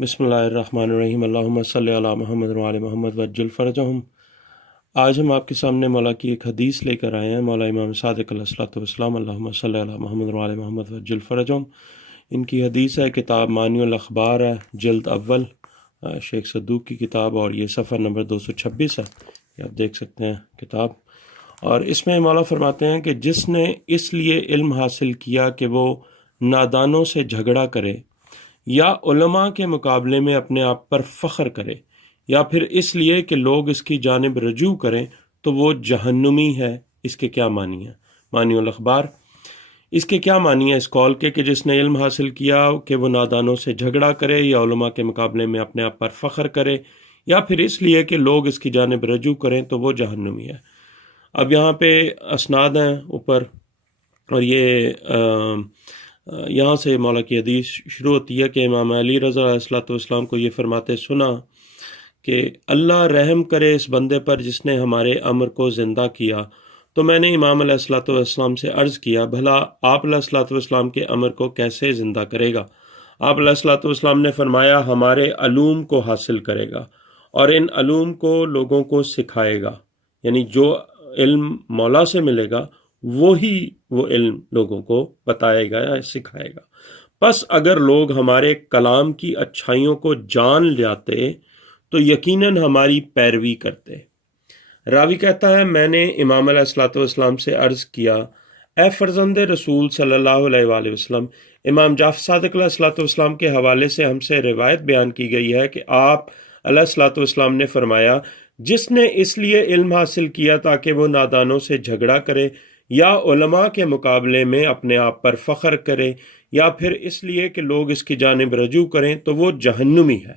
بسم اللہ الرحمن الرحیم، اللہم صلی علی محمد وعلی محمد وعجل فرجہم۔ آج ہم آپ کے سامنے مولا کی ایک حدیث لے کر آئے ہیں، مولا امام صادق علیہ الصلوۃ والسلام، اللہم صلی علی محمد وعلی محمد وعجل فرجہم۔ ان کی حدیث ہے، کتاب معنی الاخبار ہے، جلد اول، شیخ صدوق کی کتاب، اور یہ صفحہ نمبر 226 ہے، یہ آپ دیکھ سکتے ہیں کتاب۔ اور اس میں مولا فرماتے ہیں کہ جس نے اس لیے علم حاصل کیا کہ وہ نادانوں سے جھگڑا کرے یا علماء کے مقابلے میں اپنے آپ پر فخر کرے، یا پھر اس لیے کہ لوگ اس کی جانب رجوع کریں، تو وہ جہنمی ہے۔ اس کے کیا معنی ہے؟ معنی الاخبار، اس کے کیا معنی ہے اس قول کے کہ جس نے علم حاصل کیا کہ وہ نادانوں سے جھگڑا کرے یا علماء کے مقابلے میں اپنے آپ پر فخر کرے، یا پھر اس لیے کہ لوگ اس کی جانب رجوع کریں، تو وہ جہنمی ہے۔ اب یہاں پہ اسناد ہیں اوپر، اور یہ یہاں سے مولا کی حدیث شروع ہوتی ہے کہ امام علی رضا علیہ الصلوۃ والسلام کو یہ فرماتے سنا کہ اللہ رحم کرے اس بندے پر جس نے ہمارے امر کو زندہ کیا۔ تو میں نے امام علیہ الصلوۃ والسلام سے عرض کیا، بھلا آپ علیہ الصلوۃ والسلام کے امر کو کیسے زندہ کرے گا؟ آپ علیہ الصلوۃ والسلام نے فرمایا، ہمارے علوم کو حاصل کرے گا اور ان علوم کو لوگوں کو سکھائے گا، یعنی جو علم مولا سے ملے گا وہی وہ علم لوگوں کو بتائے گا یا سکھائے گا۔ پس اگر لوگ ہمارے کلام کی اچھائیوں کو جان جاتے تو یقیناً ہماری پیروی کرتے۔ راوی کہتا ہے، میں نے امام علیہ الصلوۃ والسلام سے عرض کیا، اے فرزند رسول صلی اللہ علیہ وآلہ وسلم، امام جعفر صادق علیہ الصلوۃ والسلام کے حوالے سے ہم سے روایت بیان کی گئی ہے کہ آپ علیہ الصلوۃ والسلام نے فرمایا، جس نے اس لیے علم حاصل کیا تاکہ وہ نادانوں سے جھگڑا کرے یا علماء کے مقابلے میں اپنے آپ پر فخر کرے، یا پھر اس لیے کہ لوگ اس کی جانب رجوع کریں، تو وہ جہنمی ہے۔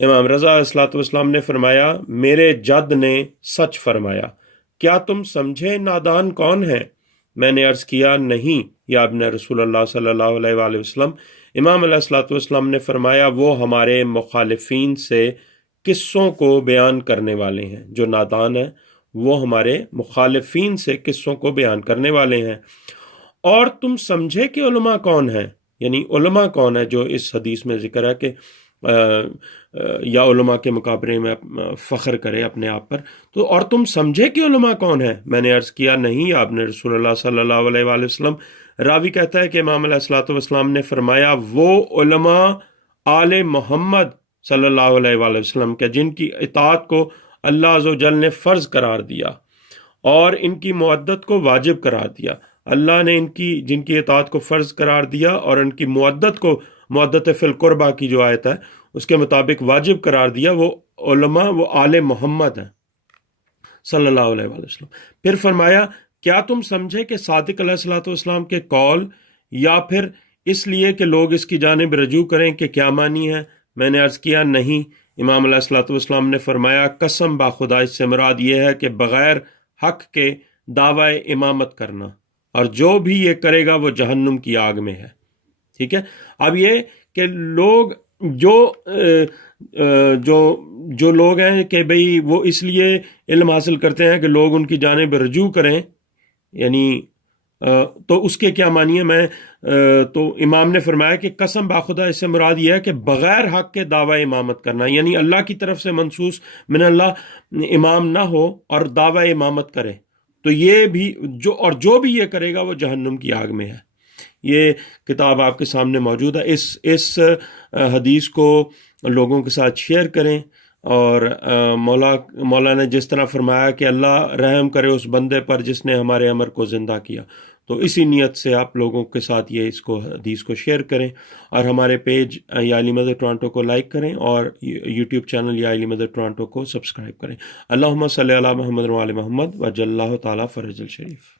امام رضا علیہ الصلوۃ والسلام نے فرمایا، میرے جد نے سچ فرمایا، کیا تم سمجھے نادان کون ہے؟ میں نے عرض کیا، نہیں یا ابن رسول اللہ صلی اللہ علیہ وآلہ وسلم۔ امام علیہ الصلوۃ والسلام نے فرمایا، وہ ہمارے مخالفین سے قصوں کو بیان کرنے والے ہیں۔ جو نادان ہیں وہ ہمارے مخالفین سے قصوں کو بیان کرنے والے ہیں۔ اور تم سمجھے کہ علماء کون ہیں؟ یعنی علماء کون ہے جو اس حدیث میں ذکر ہے کہ یا علماء کے مقابلے میں فخر کرے اپنے آپ پر، تو اور تم سمجھے کہ علماء کون ہیں؟ میں نے عرض کیا، نہیں یا آپ نے رسول اللہ صلی اللہ علیہ وآلہ وسلم۔ راوی کہتا ہے کہ امام علیہ الصلوۃ والسلام نے فرمایا، وہ علماء آل محمد صلی اللہ علیہ وآلہ وسلم کے جن کی اطاعت کو اللہ عز و جل نے فرض قرار دیا اور ان کی مودت کو واجب قرار دیا۔ اللہ نے جن کی اطاعت کو فرض قرار دیا اور ان کی مودت کو، مودت فی القربہ کی جو آیت ہے اس کے مطابق واجب قرار دیا، وہ علماء وہ آل محمد ہیں صلی اللہ علیہ وآلہ وسلم۔ پھر فرمایا، کیا تم سمجھے کہ صادق علیہ الصلوۃ والسلام کے قول یا پھر اس لیے کہ لوگ اس کی جانب رجوع کریں کہ کیا معنی ہے؟ میں نے عرض کیا، نہیں۔ امام علیہ الصلوۃ والسلام نے فرمایا، قسم باخدا اس سے مراد یہ ہے کہ بغیر حق کے دعوی امامت کرنا، اور جو بھی یہ کرے گا وہ جہنم کی آگ میں ہے۔ ٹھیک ہے، اب یہ کہ لوگ جو لوگ ہیں کہ بھئی وہ اس لیے علم حاصل کرتے ہیں کہ لوگ ان کی جانب رجوع کریں، یعنی تو اس کے کیا معنی ہے؟ تو امام نے فرمایا کہ قسم باخدا اس سے مراد یہ ہے کہ بغیر حق کے دعوی امامت کرنا، یعنی اللہ کی طرف سے منصوص من اللہ امام نہ ہو اور دعوی امامت کرے، تو یہ بھی جو بھی یہ کرے گا وہ جہنم کی آگ میں ہے۔ یہ کتاب آپ کے سامنے موجود ہے۔ اس حدیث کو لوگوں کے ساتھ شیئر کریں، اور مولا نے جس طرح فرمایا کہ اللہ رحم کرے اس بندے پر جس نے ہمارے امر کو زندہ کیا، تو اسی نیت سے آپ لوگوں کے ساتھ یہ حدیث کو شیئر کریں، اور ہمارے پیج یا علی مدد ٹورانٹو کو لائک کریں، اور یوٹیوب چینل یا علی مدد ٹورانٹو کو سبسکرائب کریں۔ اللہم صلی علی محمد وعلی محمد وجل اللہ تعالیٰ فرج الشریف۔